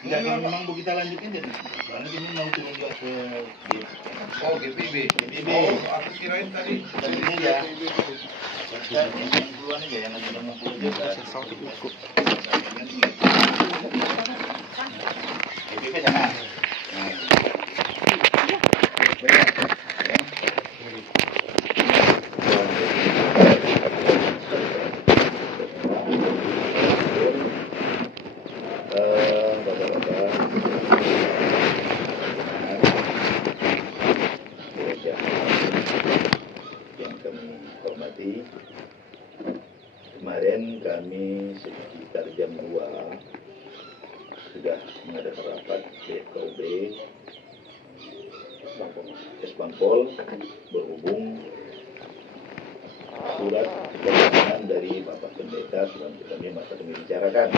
Enggak, kalau memang mau kita lanjutin jadi. Soalnya ini mau turun juga ke Oh, GPB. GPB. Oh, aku kirain tadi. Dan ini ya. Kita yang duluan aja yang lagi mengumpul juga. GPB sana. Yang kami hormati, kemarin kami sekitar jam 2 sudah mengadakan rapat BFKUB Esbangpol berhubung surat keterangan dari Bapak Pendeta sudah kami bicarakan.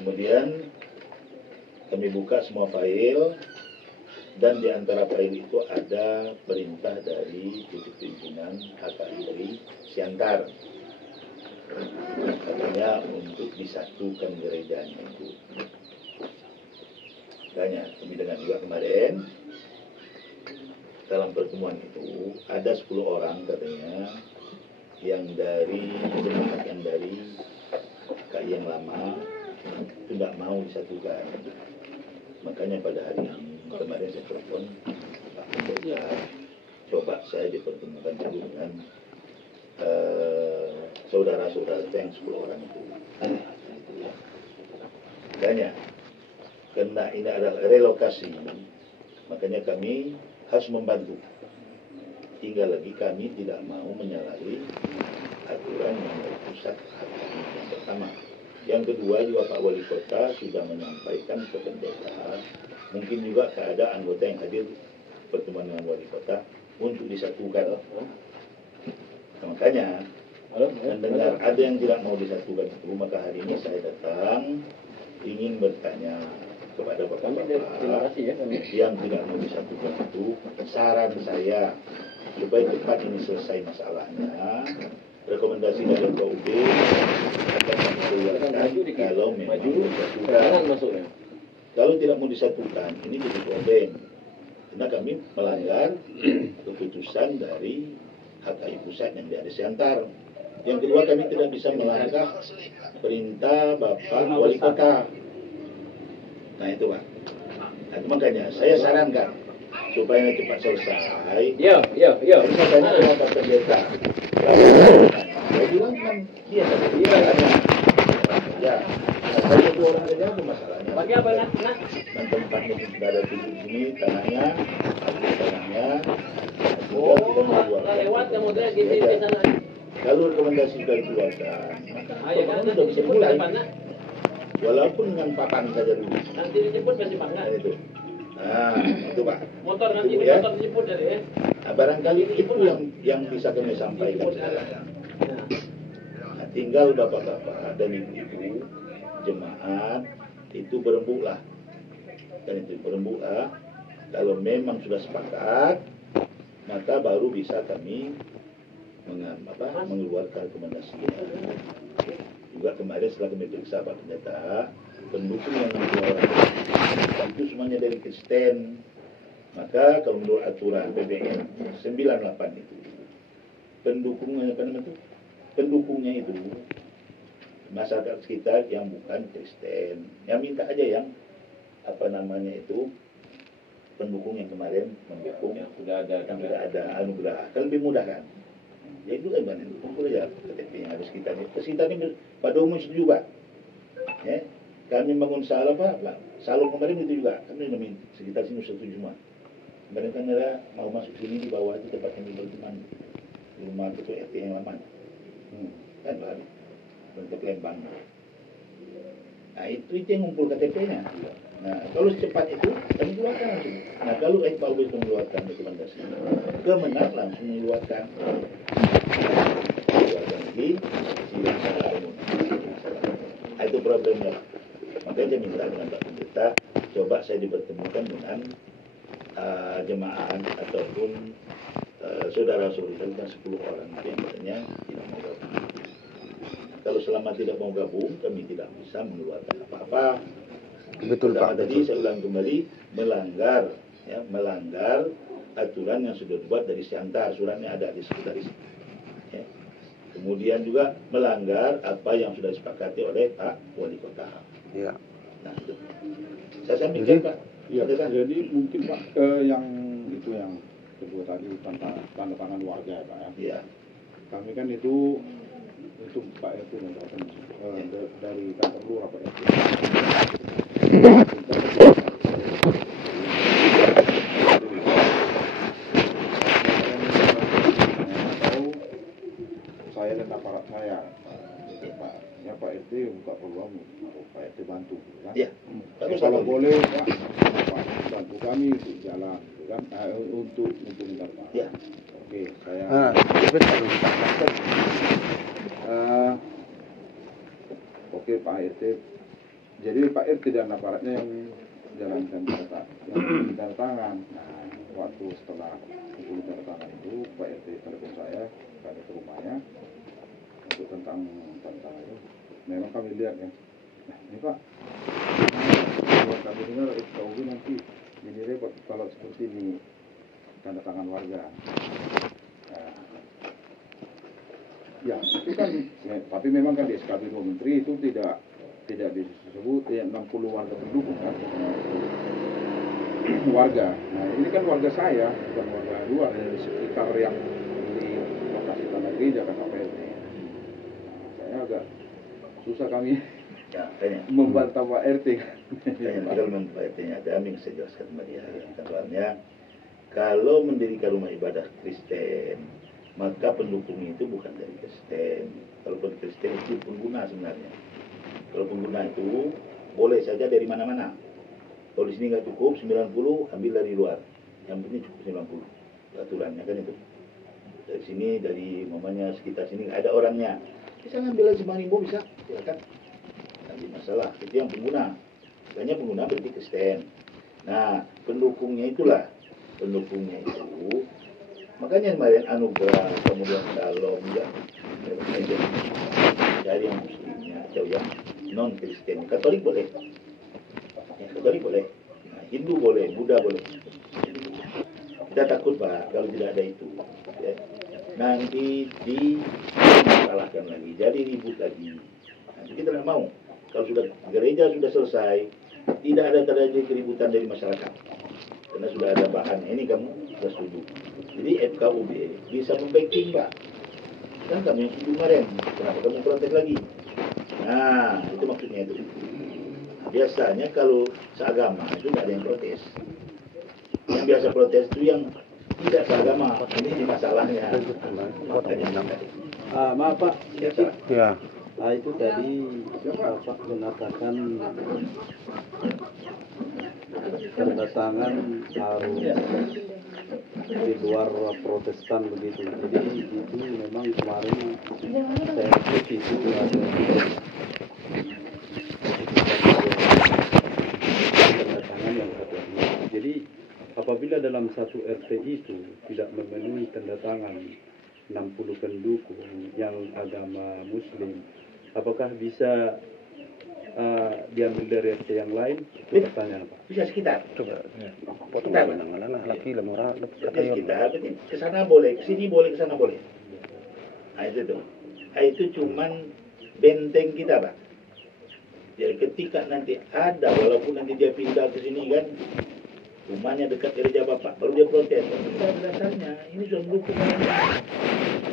Kemudian kami buka semua file dan di antara file itu ada perintah dari titik pimpinan HKRI Siantar, katanya untuk disatukan gerejanya itu. Makanya kami dengar juga kemarin dalam pertemuan itu ada 10 orang katanya yang dari jemaat yang dari KI yang lama itu tidak mau disatukan. Makanya pada hari ini kemarin saya telepon Pak Pendeta, coba saya dipertemukan dulu dengan saudara-saudara yang 10 orang itu. Makanya karena ini adalah relokasi, makanya kami harus membantu. Tinggal lagi kami tidak mau menyalahi aturan yang dari pusat yang pertama. Yang kedua juga Pak Wali Kota sudah menyampaikan ke pendeta, mungkin juga keadaan anggota yang hadir pertemuan dengan Wali Kota untuk disatukan. Nah, makanya mendengar ada yang tidak mau disatukan itu, maka hari ini saya datang ingin bertanya kepada bapak-bapak yang tidak mau disatukan itu, saran saya supaya cepat ini selesai masalahnya. Rekomendasi dari KUB akan kami keluarkan kalau memang disatukan. Kalau tidak mau disatukan, ini jadi problem. Karena kami melanggar keputusan dari HKI pusat yang dari Siantar. Yang kedua, kami tidak bisa melanggar perintah Bapak Wali Kota. Nah itu Pak. Nah, itu makanya saya sarankan supaya cepat selesai. Iya. Terus saya tanya dengan Pak Pendeta. Saya bilang kan dia tadi ya. Saya 2 orang saja apa masalahnya? Pakai apa nak? Dan tempatnya sudah ada di sini, tanahnya. Oh, lewat kemudian gitu di sana. Kalau rekomendasi sudah dikeluarkan, Ayo kan sudah bisa mulai. mana? Walaupun dengan papan saja dulu. Nanti dijemput masih Nah, mana? itu. Nah, itu Pak. Motor nanti Itu, ya. motor dijemput dari Nah, barangkali itu yang bisa kami sampaikan sekarang. Nah, tinggal bapak-bapak dan ibu-ibu jemaat itu berembuklah. Dan itu berembuklah. Kalau memang sudah sepakat, maka baru bisa kami mengeluarkan rekomendasi. Juga kemarin setelah kami periksa Pak Pendeta, pendukung yang 2 orang itu semuanya dari Kristen. Maka kalau menurut aturan PBN 98 itu pendukungnya itu masyarakat sekitar yang bukan Kristen. Yang minta aja yang pendukung yang kemarin mendukung yang sudah ada anugerah, kan lebih mudah kan. Ya itu kan kumpul aja KTP yang harus kita ini pada umum setuju Pak. Ya, kami bangun salah Pak. Salon kemarin itu juga kami nemuin sekitar sini setuju semua. Kemarin kan ada mau masuk sini di bawah itu tempat kami berteman di rumah ketua RT yang lama. Kan Pak, bentuk Lembang. Nah itu yang ngumpul KTP-nya. Nah kalau secepat itu kami keluarkan langsung. Nah kalau Pak Ubed mengeluarkan rekomendasi, Kemenak langsung mengeluarkan lagi sidang secara umum. Nah itu problemnya. Makanya saya minta dengan Pak Pendeta, coba saya dipertemukan dengan jemaat ataupun saudara-saudara kan 10 orang itu yang katanya tidak mau datang. kalau selama tidak mau gabung, kami tidak bisa mengeluarkan apa-apa. Betul Pertama Pak. tadi saya ulang kembali, melanggar aturan yang sudah dibuat dari Siantar, suratnya ada di sekitar di sini. Ya. Kemudian juga melanggar apa yang sudah disepakati oleh Pak Wali Kota. Ya. Nah, itu. Saya sampaikan Pak. Iya, Ada kan? jadi mungkin Pak yang itu yang kedua tadi tanda tangan warga ya Pak ya. Iya. Kami kan itu Pak RT mendapatkan dari kantor lurah Pak RT. Atau saya dan aparat saya, Pak, ya Pak RT buka peluang untuk Pak RT bantu, kan? Iya. Ya, kalau boleh Pak, bantu kami untuk jalan, kan? Untuk minta Pak. Ya. Oke, saya. Oke Pak RT. Jadi Pak RT dan aparatnya yang jalankan tanda tangan. Nah, waktu setelah itu tanda tangan itu Pak RT telepon saya, ada ke rumahnya untuk tentang tanda tangan itu. Memang kami lihat ya. Nah, ini Pak, yang kami dengar FKUB nanti jadi repot kalau seperti ini tanda tangan warga. Nah, ya itu kan, ya, tapi memang kan di SKB 2 Menteri itu tidak disebut ya 60 warga pendukung kan, warga. Nah ini kan warga saya, bukan warga luar dari sekitar yang di lokasi tanah gereja kata Pak RT. Nah, saya agak susah kami Ya, kayaknya. membantah Pak RT. Kayaknya tinggal Pak RT-nya ada, yang saya jelaskan kembali ya. Soalnya, kalau mendirikan rumah ibadah Kristen, maka pendukungnya itu bukan dari Kristen. Kalau Kristen itu pengguna sebenarnya. Kalau pengguna itu boleh saja dari mana-mana. Kalau di sini nggak cukup 90, ambil dari luar. Yang penting cukup 90. Aturannya kan itu. Dari sini, dari mamanya sekitar sini nggak ada orangnya. Bisa ngambil lagi Manimbo bisa, silakan. Nanti masalah. Itu yang pengguna. Makanya pengguna berarti Kristen. Nah, pendukungnya itulah. Pendukungnya itu. Makanya kemarin anugerah, kemudian Shalom, ya. Dari yang muslimnya atau yang non Kristen. Katolik boleh, ya, Katolik boleh, nah, Hindu boleh, Buddha boleh. Kita takut Pak kalau tidak ada itu, ya. Nanti disalahkan lagi, jadi ribut lagi. Nanti kita tidak mau. Kalau sudah gereja sudah selesai, tidak ada terjadi keributan dari masyarakat, karena sudah ada bahan. Ini kamu sudah setuju. Jadi FKUB bisa membacking Pak. Kan kami yang setuju kemarin, kenapa kamu protes lagi? Nah, itu maksudnya itu. Nah, biasanya kalau seagama itu tidak ada yang protes. Yang biasa protes itu yang tidak seagama. Ini masalahnya. Maaf Pak, Ya, Pak. Ya. itu tadi Bapak mengatakan tanda tangan harus di luar Protestan begitu. Jadi itu memang kemarin saya cek itu ada tanda tangan yang katanya. Jadi apabila dalam satu RT itu tidak memenuhi tanda tangan 60 pendukung yang agama Muslim, apakah bisa diambil dari RT yang lain? Itu pertanyaan Pak. Bisa sekitar. Coba. Potong Kita, anak-anak laki lah murah dapat Jadi sekitar, ke sana boleh, ke sini boleh, ke sana boleh. Nah itu tuh. Nah, itu cuman benteng kita Pak. Jadi ketika nanti ada, walaupun nanti dia pindah ke sini kan, rumahnya dekat gereja Bapak, baru dia protes. Tidak ada dasarnya, ini sudah mendukung.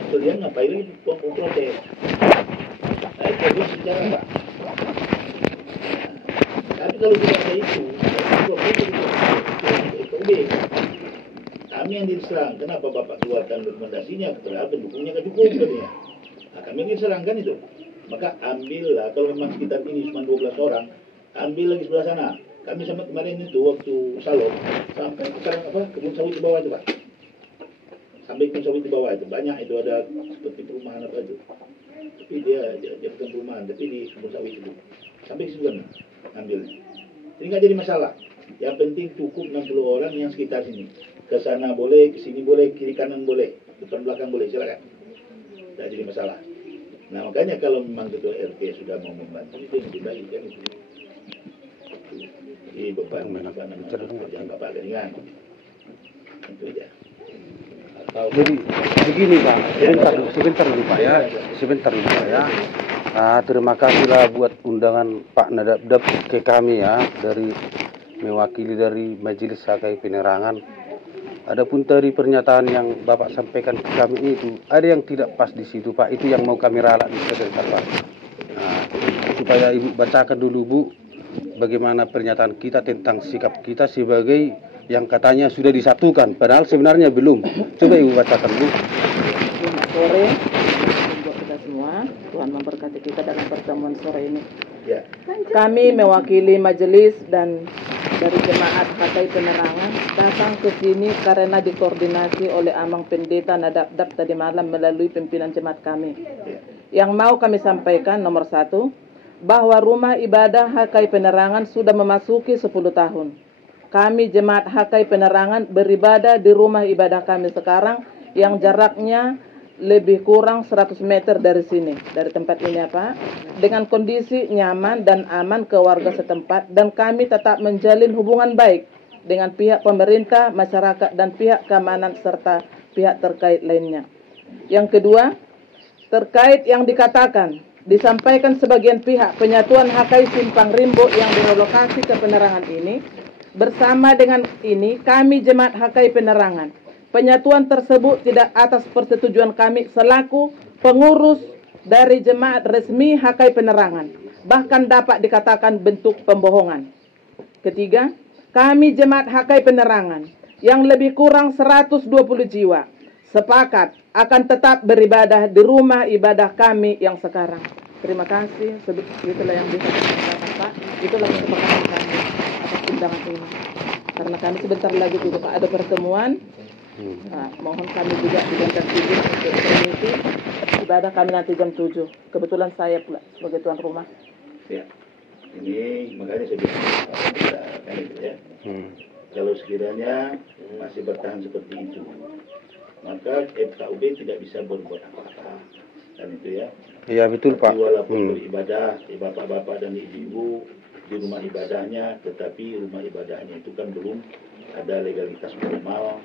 Terus dia ngapain lagi protes? Nah itu dia bicara Pak. Tapi kalau tidak ada itu, kami yang diserang. Kenapa Bapak keluarkan rekomendasinya kepada pendukungnya ke dukung katanya. Nah, kami yang diserang kan itu. Maka ambillah, kalau memang sekitar ini cuma 12 orang, ambil lagi sebelah sana. Kami sampai kemarin itu waktu Shalom, sampai sekarang kebun sawit di bawah itu Pak. Sampai kebun sawit di bawah itu banyak, itu ada seperti perumahan apa itu. Tapi dia bukan perumahan, tapi di kebun sawit itu. Sampai ke sana ambil. Ini nggak jadi masalah. Yang penting cukup 60 orang yang sekitar sini. Ke sana boleh, ke sini boleh, kiri kanan boleh, depan belakang boleh, silakan. Tidak jadi masalah. Nah makanya kalau memang ketua RT sudah mau membantu itu yang dibalikan itu. Jadi beban apa namanya kerjaan Bapak ringan. Itu aja. Atau Jadi begini Pak, sebentar dulu Pak ya. Terima kasihlah buat undangan Pak Nadabdab ke kami ya, dari mewakili dari Majelis Hakai Penerangan. Adapun dari pernyataan yang Bapak sampaikan ke kami itu, ada yang tidak pas di situ Pak, itu yang mau kami ralat di sebentar Pak. Nah, supaya Ibu bacakan dulu Bu, bagaimana pernyataan kita tentang sikap kita sebagai yang katanya sudah disatukan, padahal sebenarnya belum. Coba Ibu bacakan Bu. Selamat sore untuk kita semua. Tuhan memberkati kita dalam pertemuan sore ini. ya, Kami mewakili majelis dan dari jemaat Hakai Penerangan datang ke sini karena dikoordinasi oleh Amang Pendeta Nadabdab tadi malam melalui pimpinan jemaat kami. Yang mau kami sampaikan nomor 1, bahwa rumah ibadah Hakai Penerangan sudah memasuki 10 tahun. Kami jemaat Hakai Penerangan beribadah di rumah ibadah kami sekarang yang jaraknya lebih kurang 100 meter dari sini, dari tempat ini ya Pak, dengan kondisi nyaman dan aman ke warga setempat, dan kami tetap menjalin hubungan baik dengan pihak pemerintah, masyarakat, dan pihak keamanan serta pihak terkait lainnya. Yang kedua, terkait yang dikatakan, disampaikan sebagian pihak penyatuan Hakai Simpang Rimbo yang direlokasi ke Penerangan ini, bersama dengan ini kami jemaat Hakai Penerangan. Penyatuan tersebut tidak atas persetujuan kami selaku pengurus dari jemaat resmi Hakai Penerangan, bahkan dapat dikatakan bentuk pembohongan. Ketiga, kami jemaat Hakai Penerangan yang lebih kurang 120 jiwa sepakat akan tetap beribadah di rumah ibadah kami yang sekarang. Terima kasih. Itulah yang bisa saya sampaikan Pak. Itulah kesepakatan kami atas undangan ini. Karena kami sebentar lagi juga Pak ada pertemuan. Nah, mohon kami juga diberikan izin untuk mengikuti ibadah kami nanti jam 7. Kebetulan saya pula sebagai tuan rumah. ya. Ini makanya saya bilang kita kan itu ya. Kalau sekiranya masih bertahan seperti itu, maka FKUB tidak bisa berbuat apa-apa. Kan itu ya. Iya betul Pak. Tapi walaupun beribadah, bapak-bapak dan ibu-ibu di rumah ibadahnya, tetapi rumah ibadahnya itu kan belum ada legalitas formal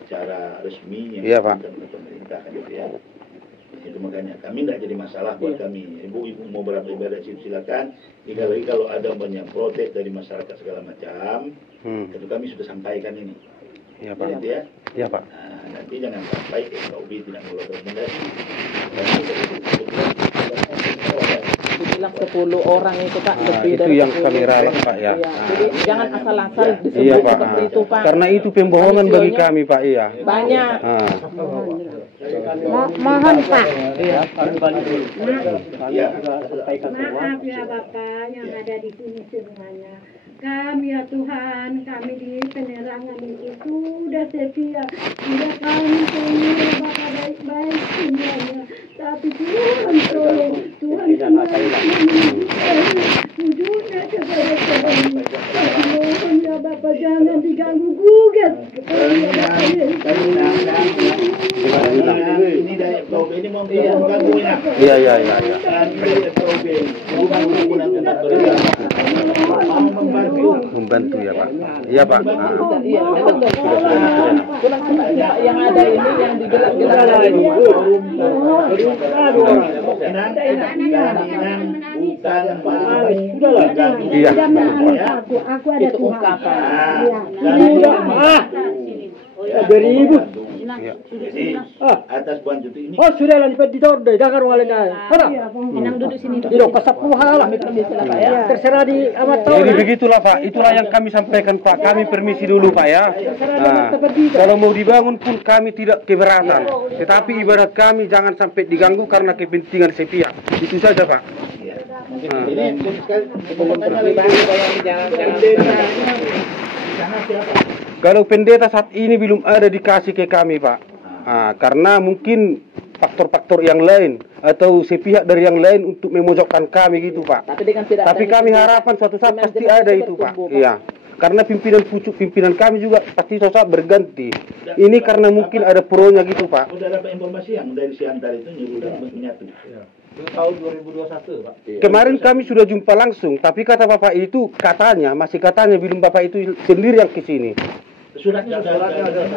secara resmi yang Iya, Pak. diberikan oleh pemerintah kan gitu ya. Itu makanya kami tidak jadi masalah buat kami. Ibu-ibu mau beribadah silakan. Jika lagi kalau ada banyak protes dari masyarakat segala macam, itu kami sudah sampaikan ini. Iya Pak. Gitu ya. Iya Pak. Nah, nanti jangan sampai FKUB tidak mengeluarkan rekomendasi. Dibilang 10 orang itu Pak, lebih Itu dari yang 10. kami ralat Pak ya. Iya. Jadi jangan asal-asal disebut Iya Pak. seperti itu Pak. Karena itu pembohongan bagi kami Pak iya. Banyak. Mohon Pak. Ya. Maaf ya Bapak yang ada di sini semuanya. Kami ya Tuhan, kami di Penerangan ini sudah setia. Tidak kami punya Bapak baik-baik semuanya. Tapi Tuhan tolong, Tuhan wujudnya kepada kami. Tapi mohon ya Bapak jangan diganggu gugat. Ini dari FKUB ini mau mengganggu ya. Iya. Dari FKUB bukan hubungan tempat beribadah. Membantu ya Pak. Iya Pak. Iya, betul. Kurang seperti Pak yang ada ini yang dijelas-jelas ini. Iya. Aku ada Itu Tuhan. ungkapan. Beribu. Jadi atas bantu ini. Oh sudah lah di torde jangan walena. Sana. Minang duduk sini. Di kasap puhala. Terserah di amat tahu. Jadi begitulah Pak, itulah yang kami sampaikan Pak. Kami permisi dulu Pak ya. Nah, kalau mau dibangun pun kami tidak keberatan. Tetapi ibadah kami jangan sampai diganggu karena kepentingan sepihak. Itu saja Pak. Kalau pendeta saat ini belum ada dikasih ke kami Pak. Karena mungkin faktor-faktor yang lain atau sepihak dari yang lain untuk memojokkan kami gitu Pak. Tapi kami harapan suatu saat pasti ada itu Pak. Iya. Karena pimpinan kami juga pasti suatu saat berganti. Ini karena mungkin ada pronya gitu Pak. Udah dapat informasi yang dari si Antar itu nyuruh dan menyatu. Tahun 2021, Pak. Kemarin kami sudah jumpa langsung, tapi kata Bapak itu masih katanya belum Bapak itu sendiri yang ke sini.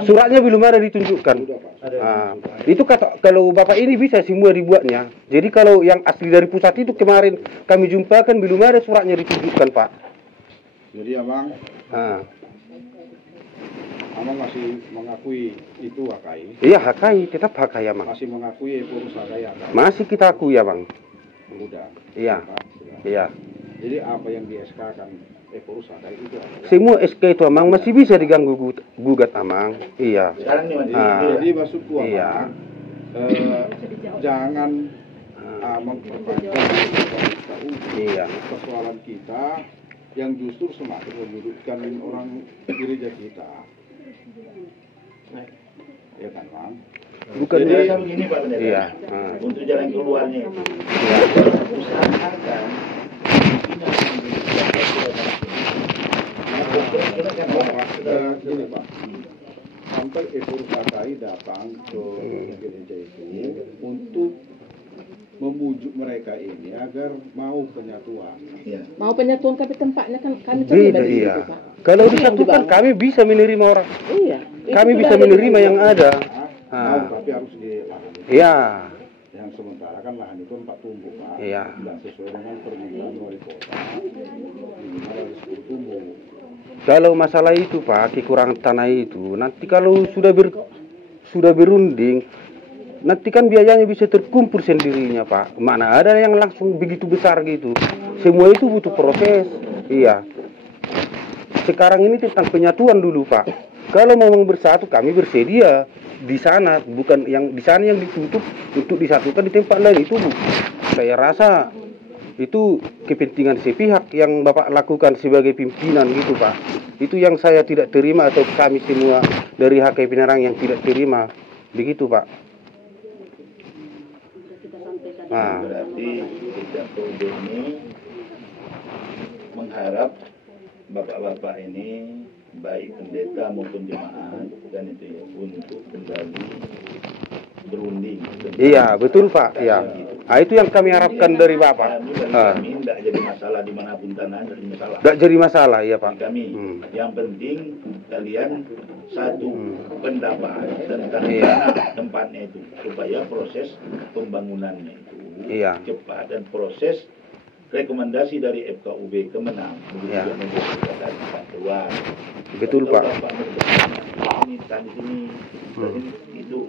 Suratnya belum ada ditunjukkan. Itu kata kalau Bapak ini bisa semua dibuatnya. Jadi kalau yang asli dari pusat itu kemarin kami jumpakan belum ada suratnya ditunjukkan, Pak. Jadi Abang masih mengakui itu Hakai? Iya, Hakai, tetap Hakai, Abang. Masih mengakui Epurus Hakai, Abang? Masih kita akui, Abang. Udah. Iya. Iya. Jadi apa yang di SK-kan Epurus Hakai itu apa? Semua SK itu, Amang, masih bisa diganggu gugat, Amang. Iya. Sekarang nih, Jadi maksudku, Abang, iya. Jangan memperpanjang Iya. persoalan kita yang justru semakin menyudutkan orang gereja kita. Ya kan, Bang? Bukan Jadi dia. rasa begini Pak Pendeta. Iya. Untuk jalan keluarnya itu. Usahakan gini Pak, sampai Epurus Hakai datang ke gereja itu untuk membujuk mereka ini agar mau penyatuan. Iya. Mau penyatuan tapi tempatnya kan kami Beda, terlibat di iya. situ, Pak. Kalau disatukan kami bisa menerima orang. Iya. Kami bisa menerima yang ada. Mau tapi harus di lahan itu. Iya. Yang sementara kan lahan itu 4 tumbuk Pak. Iya. Tidak sesuai dengan permintaan wali kota. Minimal harus 10 tumbuk. Kalau masalah itu, Pak, kekurangan tanah itu, nanti kalau sudah berunding, nanti kan biayanya bisa terkumpul sendirinya, Pak. Mana ada yang langsung begitu besar gitu. Semua itu butuh proses. Iya. Sekarang ini tentang penyatuan dulu, Pak. Kalau mau bersatu, kami bersedia di sana, bukan yang di sana yang ditutup untuk disatukan di tempat lain itu, Bu. Saya rasa itu kepentingan sepihak yang Bapak lakukan sebagai pimpinan gitu, Pak. Itu yang saya tidak terima atau kami semua dari HKI Penerang yang tidak terima. Begitu, Pak. Nah, Berarti kita PUB ini mengharap bapak-bapak ini baik pendeta maupun jemaat dan itu ya untuk kembali berunding. iya, betul, Pak. Iya. Nah, itu yang kami harapkan dari Bapak. Kami tidak jadi masalah dimanapun tanah, tidak jadi masalah. Tidak jadi masalah, ya, Pak. Kami, yang penting kalian satu pendapat tentang Iya. tempatnya itu supaya proses pembangunannya itu Iya. cepat dan proses rekomendasi dari FKUB kemenang begitu Iya. juga menjadi keluar. Betul, Kalau Pak. Bapak mengerjakan ini tadi sini itu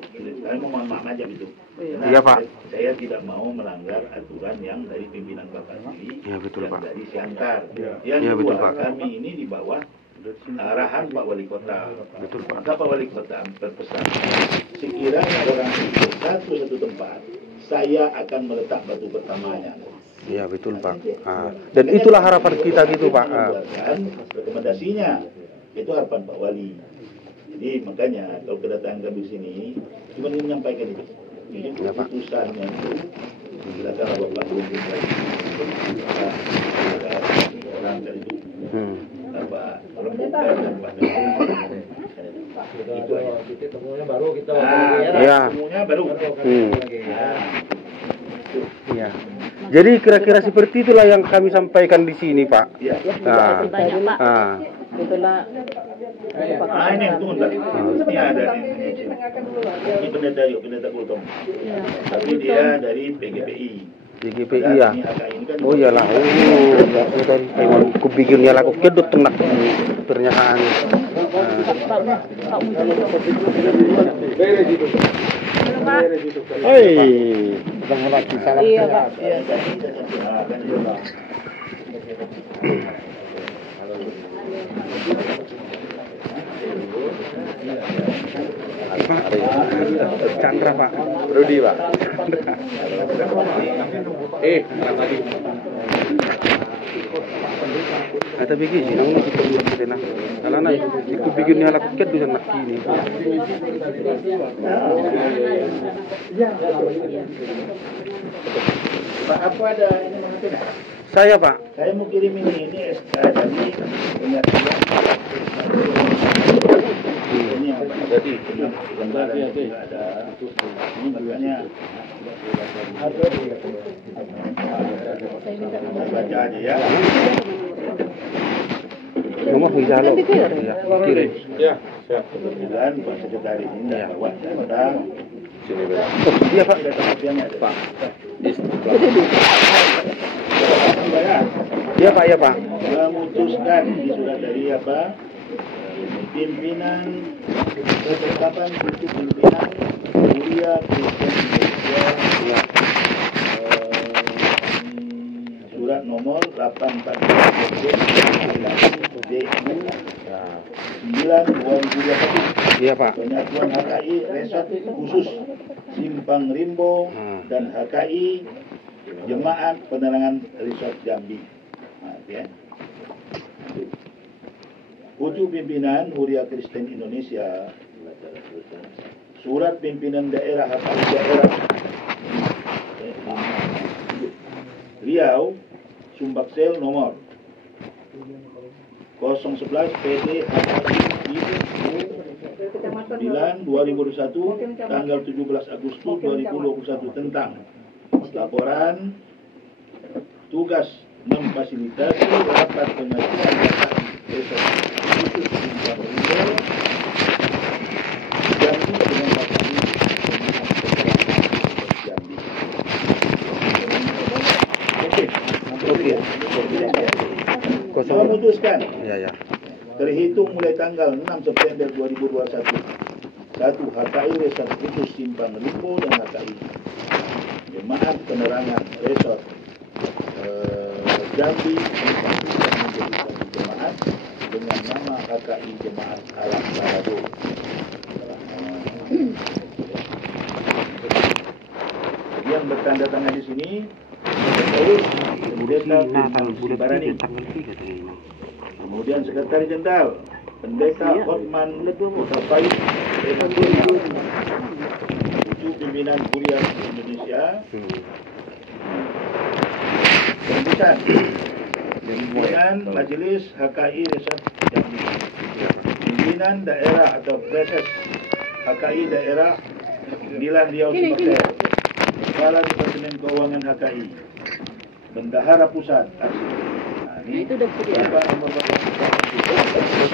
saya mohon maaf aja gitu. Karena Iya, Pak. Saya tidak mau melanggar aturan yang dari pimpinan Bapak sendiri Iya, betul, yang Pak. dari Siantar. Iya, Yang betul, kedua, Pak. kami ini di bawah arahan Pak Wali Kota. Betul, Pak. Maka Pak Wali Kota berpesan, sekiranya orang itu satu tempat, saya akan meletak batu pertamanya. Iya, betul, Pak. Dan itulah harapan kita gitu, Pak. Mengeluarkan rekomendasinya. Itu harapan Pak Wali. Jadi makanya kalau kedatangan kami sini cuma ingin menyampaikan itu. Jadi Ya, Pak. keputusannya itu silakan Bapak berhubung lagi. Orang dari itu apa rembukan dan Pak itu aja. Temunya baru kita Iya. Semuanya baru. Iya. Jadi kira-kira seperti itulah yang kami sampaikan di sini, Pak. Iya. Itulah Ini yang tunggu bentar. Ini ada ini pendeta Kultom. Tapi dia dari PGPI. GGPI ya. Ini HKI ini kan Oh iyalah. Emang kupikirnya laku kedut tenak pernyataan. Iya, Pak. Chandra, Pak. Rudi, Pak. Ada begini, nang kita buat kita nak. Alana itu bikinnya laku kedut tenak ini. Pak, apa ada ini mengerti? Saya, Pak. Saya mau kirim ini SK dari penyatuan. Ini apa? Jadi lembaga yang tidak ada. Ini makanya Baca aja ya. Nomor bisa lo. Iya, kirim. Ya, siap. Kebetulan Pak Sekretaris ini tidak bawa data. Iya Pak. Pak. Iya Pak, iya Pak. Memutuskan di surat dari apa? Pimpinan ketetapan untuk pimpinan Mulia Kristen Indonesia. Surat nomor 849/2021. Iya Pak. Penyatuan HKI Resort Khusus Simpang Rimbo dan HKI Jemaat Penerangan Resort Jambi. Nah, ya. Pucuk pimpinan Mulia Kristen Indonesia. Surat pimpinan daerah HKI daerah Riau, Sumbaksel nomor 011 PT HKI 9/2021 tanggal 17 Agustus 2021 tentang laporan tugas memfasilitasi rapat penyatuan data Resort Khusus Simpang Rimbo Jambi dengan HKI Jambi. Oke. Memutuskan. Ya. Terhitung mulai tanggal 6 September 2021. 1. HKI Resort Khusus Simpang Rimbo dan HKI Jemaat Penerangan Resort Jambi dipastikan menjadi satu jemaat dengan nama HKI Jemaat Alam Barado. Yang bertanda tangan di sini Pendeta Barani. Kemudian Sekretaris Jenderal Pendeta Hotman Utapait Pucuk pimpinan Mulia Indonesia. Pembukaan pimpinan Majelis HKI Resort Jambi. Pimpinan daerah atau preses HKI daerah 9 Riau Sumbaksel. Kepala Departemen Keuangan HKI. Bendahara Pusat. Nah, ini itu Bapak nomor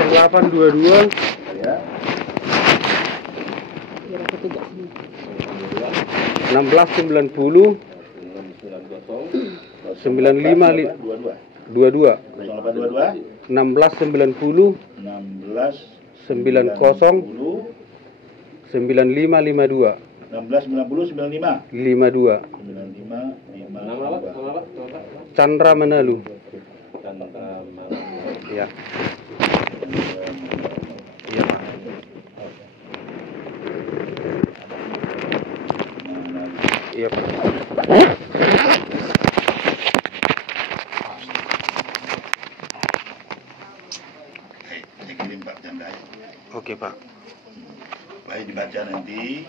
0822 ya. 1690 9522 1690 9552 1690 95 52 Chandra Manalu. Ya. Iya Pak. Iya Pak. Saya kirim Pak Chandra. Oke Pak. Baik dibaca nanti.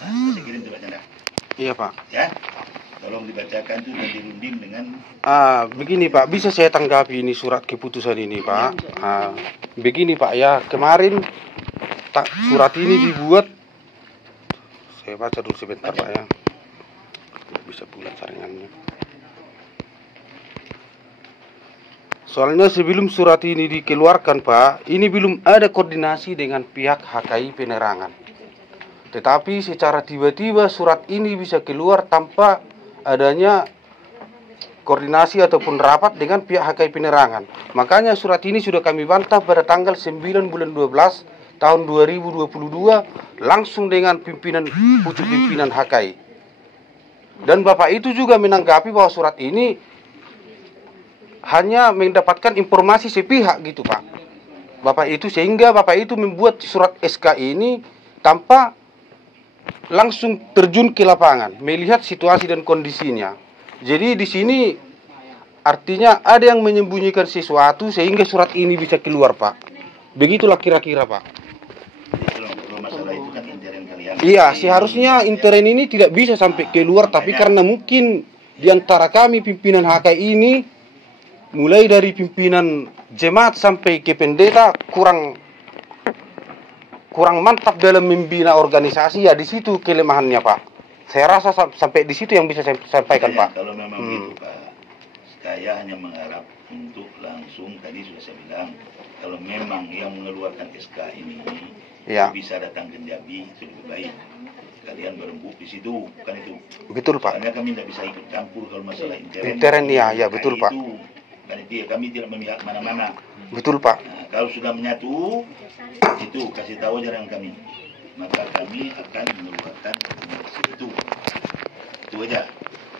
Saya kirim Pak Chandra. Iya Pak. Ya. Tolong dibacakan itu dan dirunding dengan Begini Pak, bisa saya tanggapi ini surat keputusan ini Pak. Begini Pak ya, kemarin surat ini dibuat, saya baca dulu sebentar Pak ya, bisa bulat saringannya. Soalnya sebelum surat ini dikeluarkan Pak, ini belum ada koordinasi dengan pihak HKI Penerangan. Tetapi secara tiba-tiba surat ini bisa keluar tanpa adanya koordinasi ataupun rapat dengan pihak HKI Penerangan. Makanya surat ini sudah kami bantah pada tanggal 9 bulan 12 tahun 2022 langsung dengan pucuk pimpinan HKI. Dan Bapak itu juga menanggapi bahwa surat ini hanya mendapatkan informasi sepihak gitu Pak. Bapak itu sehingga Bapak itu membuat surat SK ini tanpa langsung terjun ke lapangan, melihat situasi dan kondisinya. Jadi di sini artinya ada yang menyembunyikan sesuatu sehingga surat ini bisa keluar, Pak. Begitulah kira-kira, Pak. Kalau masalah itu kan intern kalian. Iya, seharusnya intern ini tidak bisa sampai keluar, tapi karena mungkin di antara kami pimpinan HKI ini, mulai dari pimpinan jemaat sampai ke pendeta kurang mantap dalam membina organisasi, ya di situ kelemahannya, Pak. Saya rasa sampai di situ yang bisa saya sampaikan, Pak. Kalau memang begitu, Pak, saya hanya mengharap untuk langsung, tadi sudah saya bilang, kalau memang yang mengeluarkan SK ini bisa datang ke Jambi, itu lebih baik. Kalian berembuk di situ, kan itu. Betul, Pak. Karena kami tidak bisa ikut campur kalau masalah intern. Intern, ya betul, Pak. Kan itu ya, kami tidak memihak mana-mana. Betul, Pak. Nah, kalau sudah menyatu, itu kasih tahu aja dengan kami. Maka kami akan mengeluarkan rekomendasi itu. Itu aja.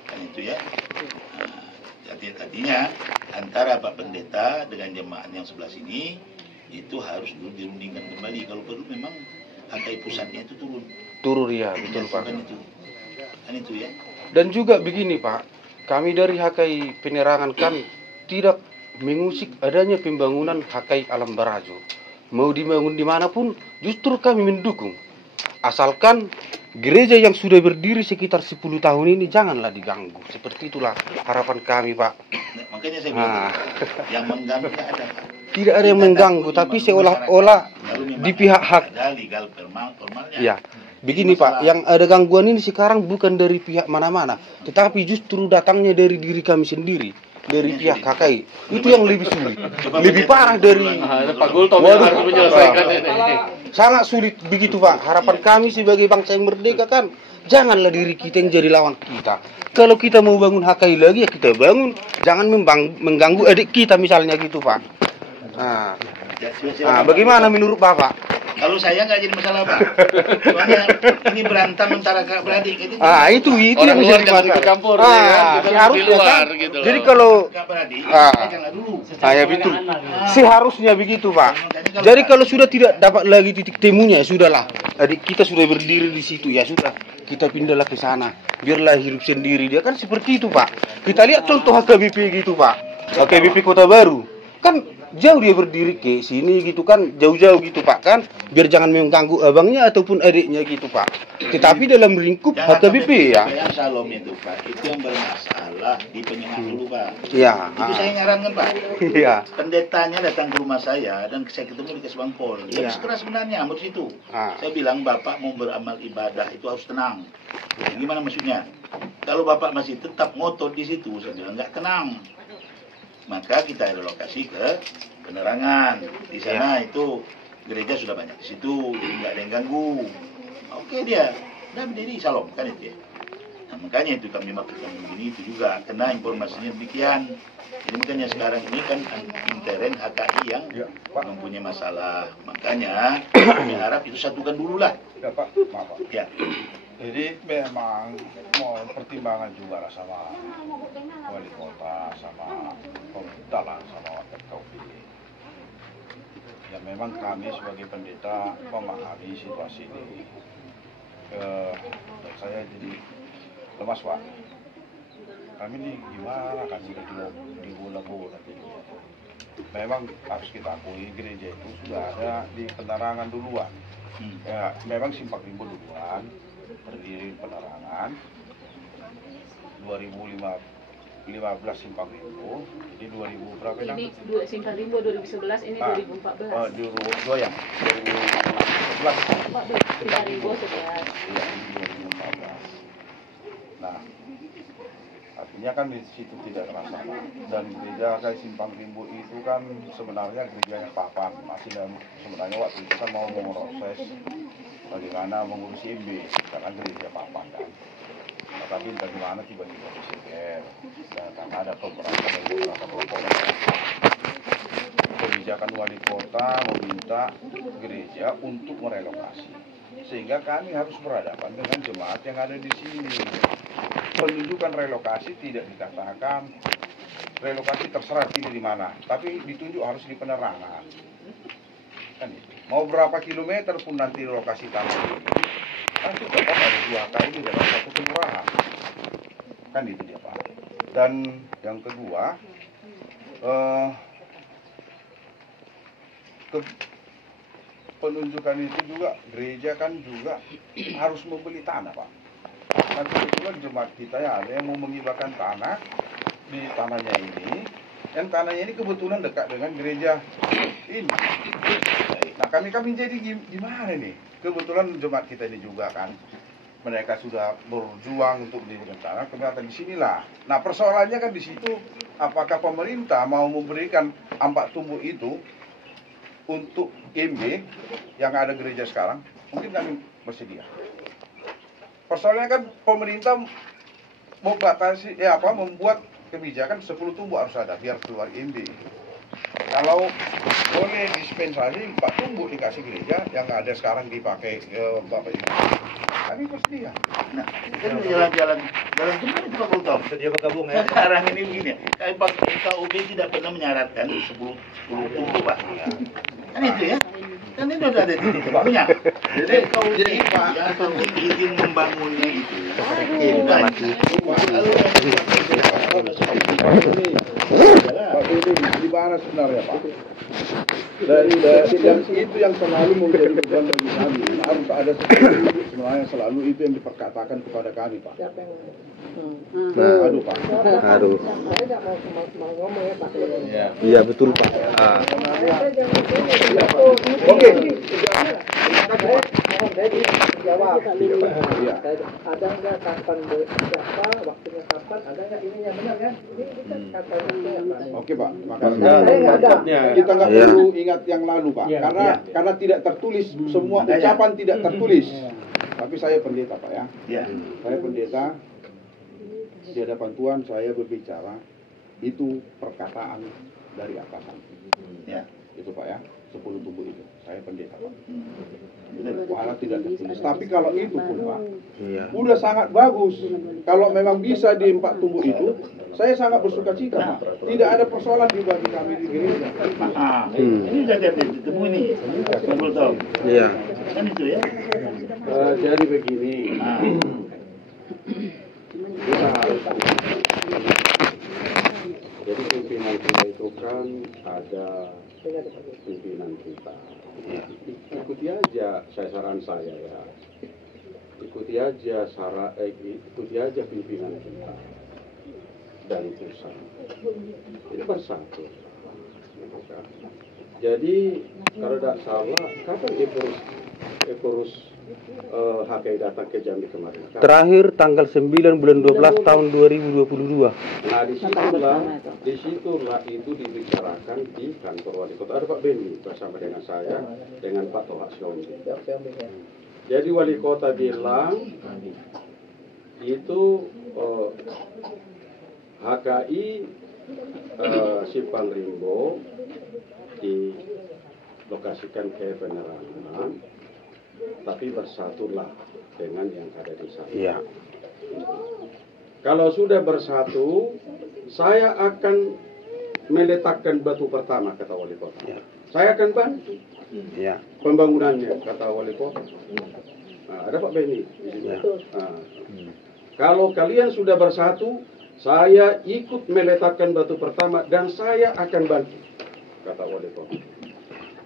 Kan itu ya. Nah, artinya antara Pak Pendeta dengan jemaat yang sebelah sini itu harus dulu dirundingkan kembali. Kalau perlu memang HKI pusatnya itu turun. Turun, ya betul, Pak. Kan itu ya. Dan juga begini, Pak. Kami dari HKI Penerangan kan tidak mengusik adanya pembangunan HKI Alam Barajo. Mau dibangun dimanapun, justru kami mendukung. Asalkan gereja yang sudah berdiri sekitar 10 tahun ini janganlah diganggu. Seperti itulah harapan kami, Pak. Nah, makanya saya bilang, yang mengganggu tidak ada. Tidak ada yang mengganggu, tapi seolah-olah di pihak hak. Ada legal formalnya. Ya, begini Pak, yang ada gangguan ini sekarang bukan dari pihak mana-mana, tetapi justru datangnya dari diri kami sendiri. Dari pihak KKI itu yang lebih sulit, lebih parah dari Pak Gultom yang harus menyelesaikan ini. Sangat sulit begitu, Pak. Harapan kami sebagai bangsa yang merdeka kan, janganlah diri kita yang jadi lawan kita. Kalau kita mau bangun HKI lagi ya kita bangun, jangan mengganggu adik kita misalnya gitu, Pak. Nah, bagaimana menurut Bapak? Kalau saya nggak jadi masalah, Pak. Soalnya ini berantem antara kakak beradik itu. Itu yang menjadi masalah. Seharusnya kan. Gitu jadi kalau kakak beradik, jangan dulu. Ya betul. Seharusnya begitu, Pak. Jadi kalau sudah tidak dapat lagi titik temunya, sudahlah. Adik kita sudah berdiri di situ, ya sudah. Kita pindahlah ke sana. Biarlah hidup sendiri. Dia kan seperti itu, Pak. Kita lihat contoh HKBP gitu, Pak. HKBP Kota Baru. Kan jauh dia berdiri ke sini gitu kan, jauh-jauh gitu, Pak, kan biar jangan mengganggu abangnya ataupun adiknya gitu, Pak. Tetapi dalam lingkup HKBP ya. Yang Salom itu, Pak, itu yang bermasalah di penyemangat dulu, Pak. Iya. Itu saya nyarankan, Pak. Iya. Pendetanya datang ke rumah saya dan saya ketemu di Kesbangpol. Dia keras sebenarnya, menurut situ. Saya bilang Bapak mau beramal ibadah itu harus tenang. Gimana maksudnya? Kalau Bapak masih tetap ngotot di situ, saya bilang nggak tenang. Maka kita relokasi ke Penerangan. Di sana itu gereja sudah banyak di situ, jadi nggak ada yang ganggu. Oke dia, dan berdiri Salom kan itu ya. Nah, makanya itu kami maksudkan begini itu juga, karena informasinya demikian. Jadi makanya sekarang ini kan intern HKI yang mempunyai masalah. Makanya kami harap itu satukan dulu lah. Ya Pak, maaf Pak. Ya. Jadi memang mau pertimbangan juga lah sama wali kota, sama pemerintah lah, sama FKUP. Ya memang kami sebagai pendeta memahami situasi ini. Dan saya jadi lemas, Pak. Kami ini gimana, kami udah dibola-bola. Memang harus kita akui gereja itu sudah ada di Penerangan duluan. Ya, memang Simpang Rimbo duluan, berdiri Penerangan 2015 Simpang Rimbo, jadi 2000 berapa ya? Ini Simpang Rimbo 2011, ini 2014. Dua yang 2011. Simpang Rimbo 11. Iya, ini 2014. Nah, artinya kan di situ tidak ada masalah. Dan gereja kayak Simpang Rimbo itu kan sebenarnya gerejanya papan. Masih dalam, sebenarnya waktu itu kan mau memproses bagaimana mengurus IMB, karena gereja papan kan. Nah, tapi bagaimana tiba-tiba diseger, karena ada beberapa kelompok. Kebijakan wali kota meminta gereja untuk merelokasi, sehingga kami harus berhadapan dengan jemaat yang ada di sini. Penunjukan relokasi tidak dikatakan relokasi terserah pilih di mana, tapi ditunjuk harus di Penerangan. Kan itu. Mau berapa kilometer pun nanti lokasi tanah ini, kan tetap ada 2 kali di dalam 1 kelurahan. Kan itu dia, Pak. Dan yang kedua, penunjukan itu juga gereja kan juga harus membeli tanah, Pak. Nah, kebetulan jemaat kita ya ada yang mau menghibahkan tanah di tanahnya ini, dan tanahnya ini kebetulan dekat dengan gereja ini. Nah, kami jadi gimana nih? Kebetulan jemaat kita ini juga kan, mereka sudah berjuang untuk mendirikan tanah, ternyata di sinilah. Nah, persoalannya kan di situ, apakah pemerintah mau memberikan ampak tumbuh itu untuk MB yang ada gereja sekarang? Mungkin kami bersedia. Persoalannya kan pemerintah membatasi, membuat kebijakan 10 tumbuh harus ada biar keluar MB. Kalau boleh dispensasi 4 tumbuh dikasih gereja yang ada sekarang dipakai Bapak Ibu, kami bersedia. Nah, kan jalan gimana itu Pak Kultom? Sedia bergabung ya. Sekarang ini begini, Pak KUB tidak pernah menyaratkan 10 tumbuh Pak. Kan itu ya? Kan itu udah ada di punya. Jadi KUB yang izin membangunnya itu. Pak Budi, gimana sebenarnya Pak? Dari itu yang selalu menjadi beban bagi kami. Harus ada sesuatu sebenarnya selalu itu yang diperkatakan kepada kami Pak. Aduh Pak. Aduh. Saya nggak mau ngomong ya Pak. Iya betul Pak. Oke. Saya jawab. Ada nggak kapan berapa, waktunya kapan, ada nggak ini yang benar kan? Ini katanya. Oke Pak, makasih. Saya nggak ada. Kita nggak perlu ingat yang lalu Pak, karena tidak tertulis semua ucapan tidak tertulis. Tapi saya pendeta Pak ya. Saya pendeta di hadapan Tuhan saya berbicara itu perkataan dari atasan. Itu Pak ya, 10 tumbuh itu. Saya pendeta Pak. Walau tidak tertulis. Tapi kalau itu pun Pak, udah sangat bagus. Kalau memang bisa di 4 tumbuh itu, saya sangat bersuka cita Pak. Tidak ada persoalan di bagi kami di gereja. Ini udah ditemu ini. Betul tahu. Iya. Kan itu ya. Jadi begini, kita harus jadi pimpinan kita itu kan ada pimpinan kita. Ikuti aja saran saya ya. Ikuti aja pimpinan kita dan pusat. Ini bersatu. Jadi kalau tidak salah, kapan Ekorus HKI datang ke Jambi kemarin? Terakhir tanggal 9 bulan 12 tahun 2022. Nah disitulah itu dibicarakan di kantor wali kota. Ada Pak Beni bersama dengan saya, dengan Pak Toha Siomi. Jadi wali kota bilang itu HKI Simpang Rimbo dilokasikan ke penerangan, tapi bersatulah dengan yang ada di sana. Iya. Kalau sudah bersatu, saya akan meletakkan batu pertama, kata wali kota. Ya. Saya akan bantu pembangunannya, kata wali kota. Nah, ada Pak Beni di sini. Ya. Nah, kalau kalian sudah bersatu, saya ikut meletakkan batu pertama dan saya akan bantu, kata wali kota.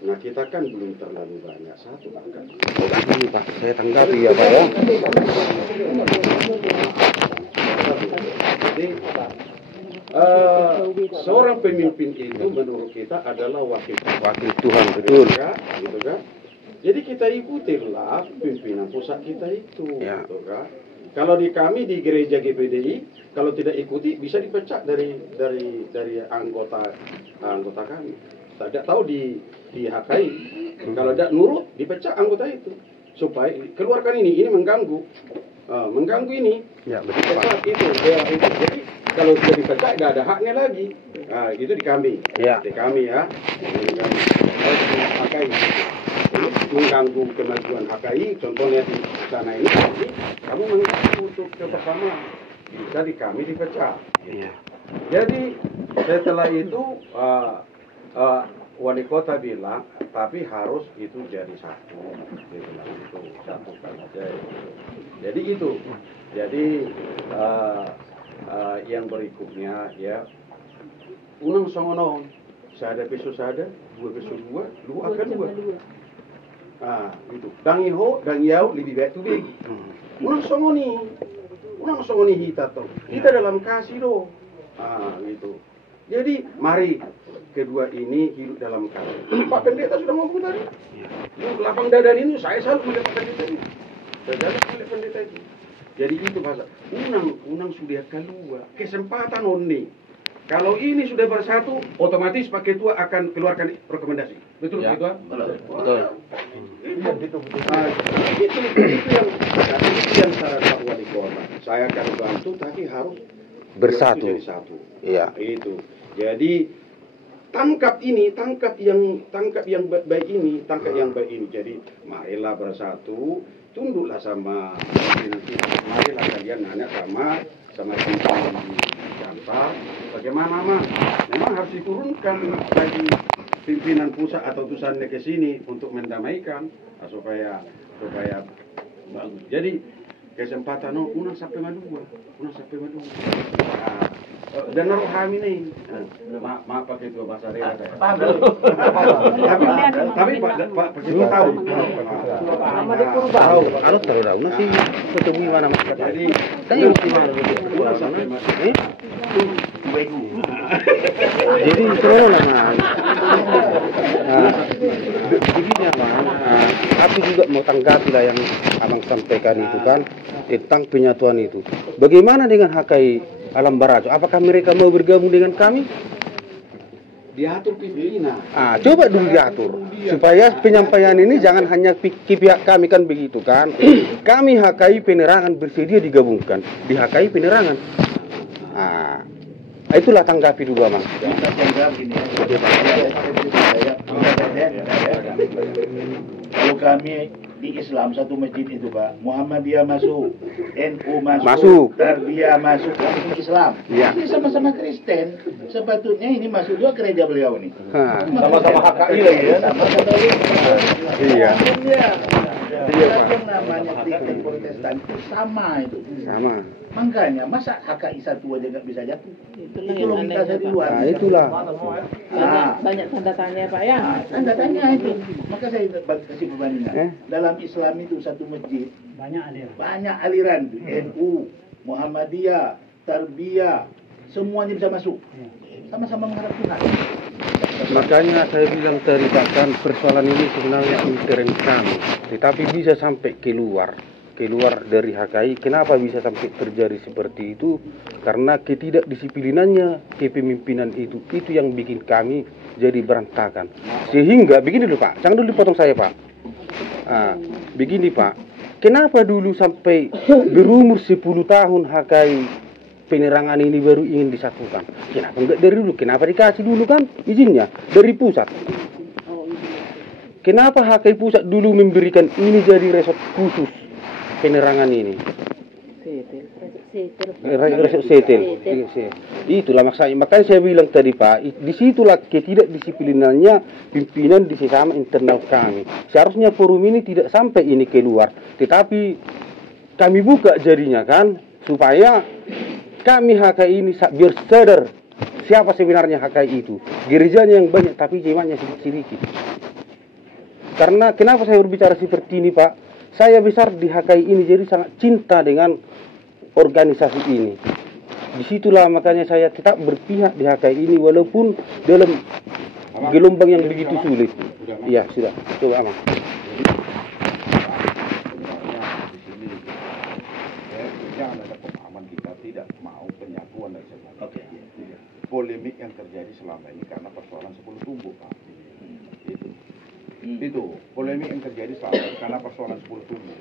Nah kita kan belum terlalu banyak satu bahkan. Ini Pak, saya tanggapi ya Pak ya. Jadi seorang pemimpin itu menurut kita adalah wakil Tuhan, betul. Gitu kan? Jadi kita ikutilah pimpinan pusat kita itu. Ya. Gitu kan? Kalau di kami di gereja GPDI, kalau tidak ikuti bisa dipecat dari anggota kami. Tidak tahu di HKI, kalau tidak nurut dipecat anggota itu supaya keluarkan ini mengganggu ini. Ya betul Pak. Itu. Jadi kalau sudah dipecat nggak ada haknya lagi. Nah, itu di kami. Ya. Di kami ya. Di kami. HKI. Ini mengganggu kemajuan HKI. Contohnya di sana ini, kamu mengganggu untuk pertama bisa di kami dipecat. Iya. Jadi setelah itu wali kota bilang, tapi harus itu jadi satu. Dia bilang itu satu saja. Jadi itu. Jadi yang berikutnya ya, unang songono sada peso sada, 2 peso 2, lu akan 2. Ah, gitu. Dang iho, dang yau lebih baik tu begi. Unang songoni hita toh. Kita dalam kasih doh. Ah, gitu. Jadi mari kedua ini hidup dalam kasih. Pak Pendeta sudah ngomong tadi. Lapang dada ini saya selalu melihat Pak Pendeta ini. Saya selalu melihat Pendeta itu. Jadi itu bahasa. Unang sudah keluar. Kesempatan onni. Kalau ini sudah bersatu, otomatis Pak Ketua akan keluarkan rekomendasi. Betul, Pak Ketua? Betul. Itu yang saran Pak Wali Kota. Saya akan bantu, tapi harus bersatu. Iya. Itu. Jadi tangkap yang baik ini. Jadi marilah bersatu, tunduklah sama nanti. Marilah kalian nanya sama Jampar, bagaimana memang harus diturunkan bagi pimpinan pusat atau utusannya ke sini untuk mendamaikan supaya bagus. Jadi kesempatan unang sampai madua. Dan rohani nih, maaf Pak Ketua bahasa Raya. Tapi Pak Ketua tahu. Kalau tahu sih ketemu mana Mas. Jadi saya gimana jadi corona begini Abang, aku juga mau tanggapi lah yang Abang sampaikan itu kan tentang penyatuan itu. Bagaimana dengan HKI Alam Barajo? Apakah mereka mau bergabung dengan kami? Diatur pimpinan. Coba dulu diatur supaya penyampaian ini jangan hanya pihak kami kan begitu kan. Kami HKI Penerangan bersedia digabungkan di HKI Penerangan. Itulah tanggapi dulu Bang. Kita tanggap ini. Kalau kami di Islam satu masjid itu Pak, Muhammadiyah masuk, NU masuk, Tarbiyah masuk, langsung Islam. Ini sama-sama Kristen. Sepatutnya ini masuk juga gereja beliau nih. Sama-sama HKI lagi ya. Iya. Yang namanya Kristen Protestan itu sama itu. Sama. Makanya masa HKI satu aja nggak bisa jatuh? Itu logika saya di luar. Itulah. Banyak tanda tanya Pak ya. Tanda tanya itu. Maka saya kasih perbandingan. Dalam Islam itu satu masjid banyak aliran. NU, Muhammadiyah, Tarbiyah, semuanya bisa masuk. Sama-sama mengharap Tuhan. Makanya saya bilang tadi Pak kan persoalan ini sebenarnya intern kami, tetapi bisa sampai keluar dari HKI. Kenapa bisa sampai terjadi seperti itu? Karena ketidakdisiplinannya kepemimpinan itu yang bikin kami jadi berantakan. Sehingga begini dulu Pak, jangan dulu dipotong saya Pak. Begini Pak, kenapa dulu sampai berumur 10 tahun HKI Penerangan ini baru ingin disatukan? Kenapa enggak dari dulu? Kenapa dikasih dulu kan izinnya dari pusat? Kenapa HKI pusat dulu memberikan ini jadi resort khusus penerangan ini? Resort setel. Itulah makanya saya bilang tadi Pak, disitulah ketidakdisiplinannya pimpinan di sesama internal kami. Seharusnya forum ini tidak sampai ini keluar, tetapi kami buka jadinya kan supaya kami HKI ini biar sadar siapa sebenarnya HKI itu. Gerejanya yang banyak tapi jemaatnya sedikit. Karena kenapa saya berbicara seperti ini Pak? Saya besar di HKI ini jadi sangat cinta dengan organisasi ini. Disitulah makanya saya tetap berpihak di HKI ini walaupun dalam gelombang yang begitu sulit. Iya sudah, coba Amang. Polemik yang terjadi selama ini karena persoalan 10 tumbuh Pak. Itu polemik yang terjadi selama ini karena persoalan 10 tumbuh.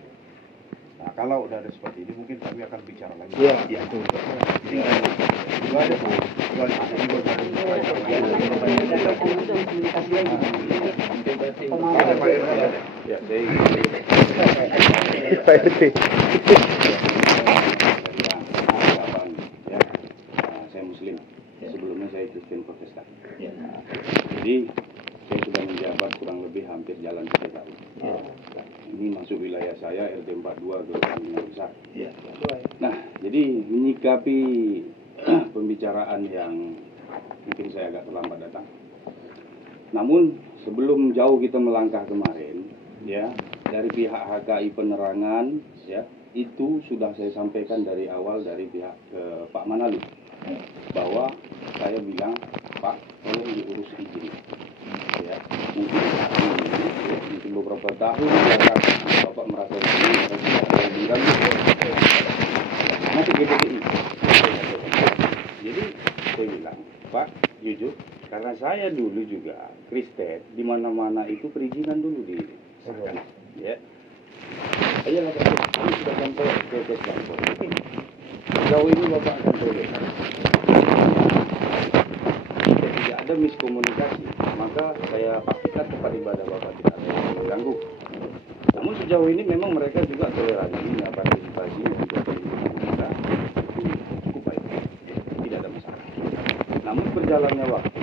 Nah kalau udah ada seperti ini mungkin kami akan bicara lagi. Iya. Itu ada Pak. Pak RT. Saya Muslim. Sebelumnya saya Kristen Protestan. Jadi saya sudah menjabat kurang lebih hampir jalan 3 tahun. Ini masuk wilayah saya RT 42 Geloraan Bina Besar. Nah, jadi menyikapi pembicaraan yang Mungkin saya agak terlambat datang. Namun sebelum jauh kita melangkah kemarin, ya, dari pihak HKI Penerangan, ya, itu sudah saya sampaikan dari awal dari pihak Pak Manalu, bahwa saya bilang, Pak, tolong diurus izin. Ya, mungkin beberapa tahun Bapak merasa mengganggu masuk GPTI. Jadi saya bilang, Pak, jujur, karena saya dulu juga Kristen, di mana-mana itu perizinan dulu disahkan. Ya, ayolah kami sudah sampai ke kantor. Sejauh ini Bapak akan terlihat. Tidak ada miskomunikasi, maka saya pastikan tempat ibadah Bapak tidak ada yang mengganggu. Namun sejauh ini memang mereka juga toleransi, partisipasi juga kita cukup baik, tidak ada masalah. Namun berjalannya waktu,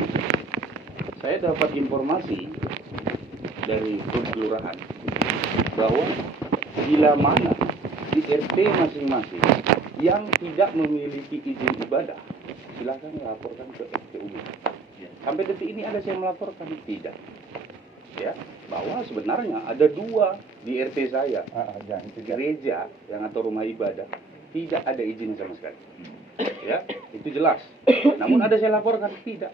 saya dapat informasi dari kelurahan bahwa bila mana di RT masing-masing yang tidak memiliki izin ibadah, silakan laporkan ke RTUB. Sampai detik ini ada yang melaporkan? Tidak. Ya, bahwa sebenarnya ada 2 di RT saya, gereja yang atau rumah ibadah tidak ada izin sama sekali. Ya, itu jelas. Namun ada saya laporkan? Tidak.